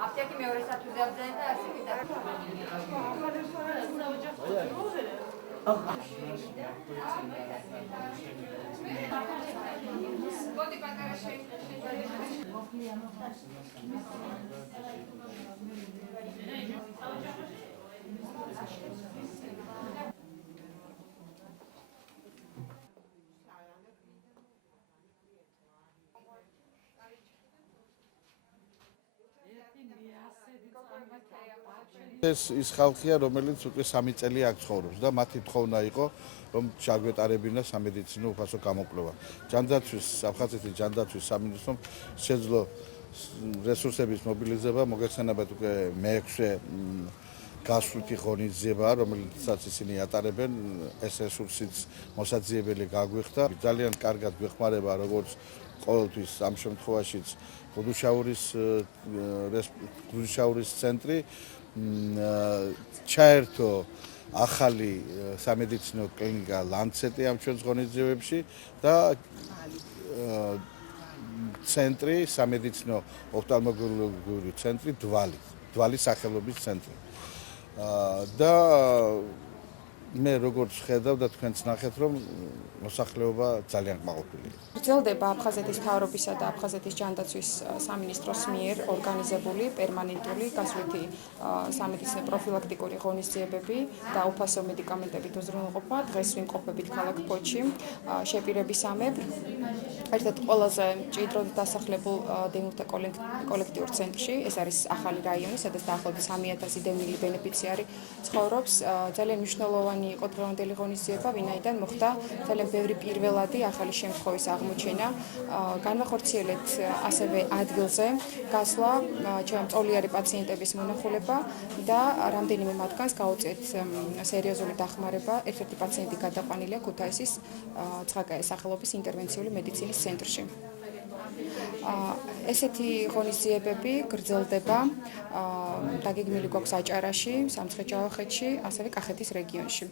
Apteki მეორე სათუზებზე და ასე კიდევ. მოდი პატარა ეს ის ხალხია, რომელიც უკვე 3 წელი აქ ცხოვრობს და მათი თხოვნა იყო, რომ ჩაგვეტარებინა სამედიცინო უფასო გამოკვლევა. ჯანდაცვის აფხაზეთის ჯანდაცვის სამინისტრომ შეძლო რესურსების მობილიზება, მოგეხსენებათ უკვე მე-6 გასვლითი ღონისძიება, რომელიცაც ისინი ატარებენ, ეს რესურსიც მოსაძიებელი გაგვიხდა. ძალიან კარგად გვეხმარება როგორც ყოველთვის ამ შემთხვევაშიც გუდუშაურის ცენტრი ჩაერთო ახალი სამედიცინო კლინიკა ლანცეტი ამ ჩვენს ღონისძიებებში და ცენტრი სამედიცინო ოფთალმოლოგიური ცენტრი დვალის სახელობის ცენტრი და მე როგორც ხედავ და თქვენც ნახეთ რომ მოსახლეობა ძალიან კმაყოფილია. გრძელდება აფხაზეთის მთავრობისა და აფხაზეთის ჯანდაცვის სამინისტროს მიერ ორგანიზებული პერმანენტული გასვლითი სამედიცინო პროფილაქტიკური ღონისძიებები და უფასო მედიკამენტებით უზრუნველყოფა დღეს ვიმყოფებით ქალაქ ფოთში შეპირებისამებრ ერთ-ერთ ყველაზე მჭიდროდ დასახლებულ დევნილთა კოლექტიურ ცენტრში ეს არის ახალი რაიონი სადაც დაახლოებით 3000 დევნილი ბენეფიციარი ცხოვრობს ძალიან მნიშვნელოვანი იყო დღევანდელი ღონისძიება ვინაიდან მოხდა ძალიან ბევრი პირველადი ახალი შემთხვევის აღმოჩენა განვახორციელეთ ასევე ადგილზე გასვლა ჩემწოლიარი პაციენტების მონახულება და რამდენიმე მათგანს გაუწიეთ სერიოზული დახმარება ერთ-ერთი პაციენტი გადაყვანილია ქუთაისის ცხაკაის სახელობის ინტერვენციული მედიცინის ცენტრში ესეთი ღონისძიებები გრძელდება დაგეგმილი გვაქვს აჭარაში, სამცხე-ჯავახეთში, ასევე კახეთის რეგიონში.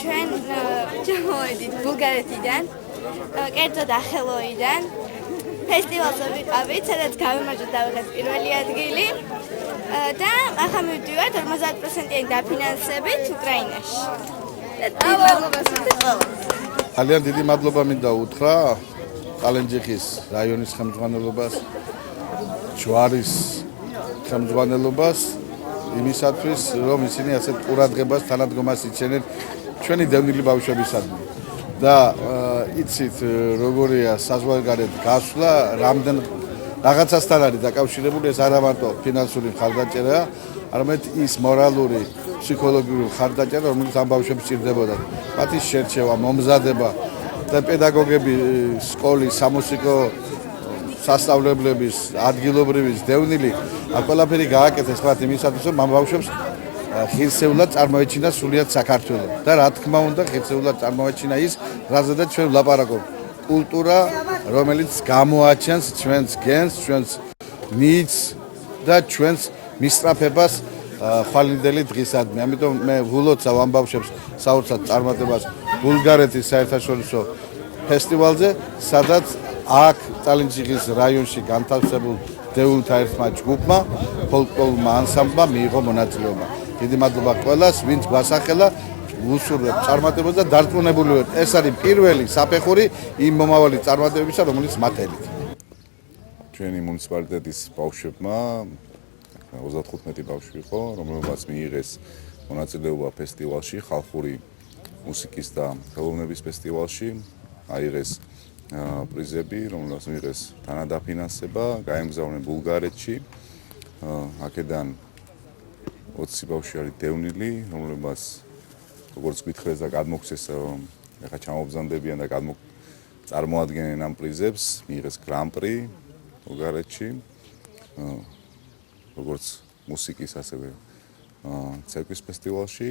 ჩვენ ჩამოვედით ბულგარეთიდან, კერძოდ ახელოიდან. ფესტივალზე ვიყავით, სადაც გავიმარჯვეთ დავიღეთ პირველი ადგილი და ახლა მივდივართ 50%-იანი დაფინანსებით უკრაინაში. ძალიან დიდი მადლობა მინდა უთხრა კალენჯიხის რაიონის ხელმძღვანელობას, ჯვარის ხელმძღვანელობას იმისათვის, რომ ისინი ასეთ ყურადღებას თანადგომას იჩენენ ჩვენი დევნილი ბავშვებისადმი. და იცით როგორია საზღვარგარეთ გასვლა, რამდენ რაღაცასთან არის დაკავშირებული, ეს არა მარტო ფინანსური მხარდაჭერაა, არამედ ის მორალური, ფსიქოლოგიური მხარდაჭერა, რომელიც ამ ბავშვებს სჭირდებოდა. მათი შერჩევა, მომზადება და პედაგოგები, სკოლის, სამუსიკო სასწავლებლების, ადგილობრივის დევნილი, ამ ყველაფერი გააკეთეს მათ იმისათვის, რომ ამ ბავშვებს ღირსეულად წარმოეჩინა სრულიად საქართველო და რა თქმა უნდა ღირსეულად წარმოეჩინა ის, რაზედაც ჩვენ ვლაპარაკობ. კულტურა, რომელიც გამოაჩენს ჩვენს გენს, ჩვენს ნიჭს და ჩვენს მისწრაფებას ხვალინდელი დღისადმი. ამიტომ მე ვილოცავ ამ ბავშვებს საოცრად წარმატებას ბულგარეთის საერთაშორისო ფესტივალზე, სადაც აქ კალენჯიხის რაიონში განთავსებულ დეულთა ერთმა ჯგუფმა, ფოლკლორულმა ანსამბლმა მიიღო მონაწილეობა. დიდი მადლობა ყველას, ვინც გვასახელა, ვუსურვებ წარმატებას და დარწმუნებული ვარ, ეს არის პირველი საფეხური იმ მომავალი წარმატებებისა, რომელიც მათ ელით. ჩვენი მუნიციპალიტეტის ბავშვებმა 35 ბავშვი იყო, რომელმაც მიიღეს მონაწილეობა ფესტივალში, ხალხური მუსიკის და ხელოვნების ფესტივალში, აიღეს პრიზები, რომელმაც მიიღეს თანადაფინანსება, გაემგზავრნენ ბულგარეთში. აქედან 20 ბავშვი არის დევნილი, რომლებმაც როგორც გითხრეს და გადმოგცეს, ეხლა ჩამობრძანდებიან და წარმოადგენენ ამ პრიზებს, მიიღეს გრან-პრი ბულგარეთში, როგორც მუსიკის, ასევე ცეკვის ფესტივალში.